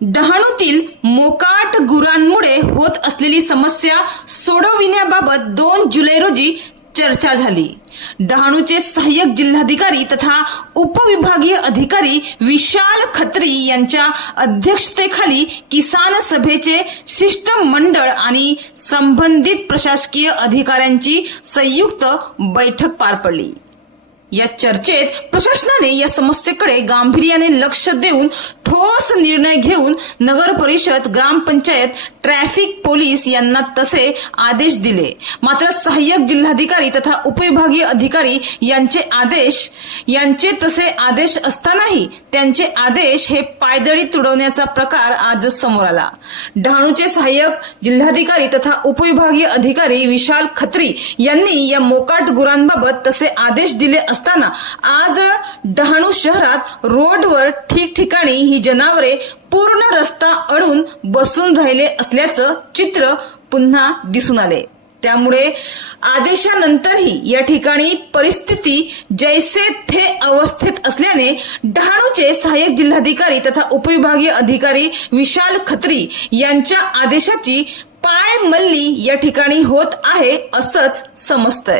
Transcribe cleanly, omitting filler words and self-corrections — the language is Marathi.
डहाणूतील मोकाट गुरांमुळे होत असलेली समस्या सोडविण्याबाबत 2 जुलै रोजी चर्चा झाली। डहाणूचे सहाय्यक जिल्हाधिकारी तथा उपविभागीय अधिकारी विशाल खत्री यांच्या अध्यक्षतेखाली किसान सभेचे शिष्टमंडळ आणि संबंधित प्रशासकीय अधिकाऱ्यांची संयुक्त बैठक पार पडली। या चर्चेत प्रशासनाने या समस्येकडे गांभीर्याने लक्ष देऊन ठोस निर्णय घेऊन नगर परिषद, ग्रामपंचायत, ट्रॅफिक पोलीस यांना तसे आदेश दिले। मात्र सहाय्यक जिल्हाधिकारी तथा उपविभागीय अधिकारी यांचे तसे आदेश असतानाही त्यांचे आदेश हे पायदळी तुडवण्याचा प्रकार आज समोर आला। डहाणूचे सहाय्यक जिल्हाधिकारी तथा उपविभागीय अधिकारी विशाल खत्री यांनी या मोकाट गुरांबाबत तसे आदेश दिले असताना आज डहाणू शहरात रोडवर ठिकठिकाणी ही जनावरे पूर्ण रस्ता अडून बसून राहिले असल्याचं चित्र पुन्हा दिसून आले। त्यामुळे आदेशानंतरही या ठिकाणी परिस्थिती जैसे थे अवस्थेत असल्याने डहाणूचे सहाय्यक जिल्हाधिकारी तथा उपविभागीय अधिकारी विशाल खत्री यांच्या आदेशाची पायमल्ली या ठिकाणी होत आहे असंच समजतंय।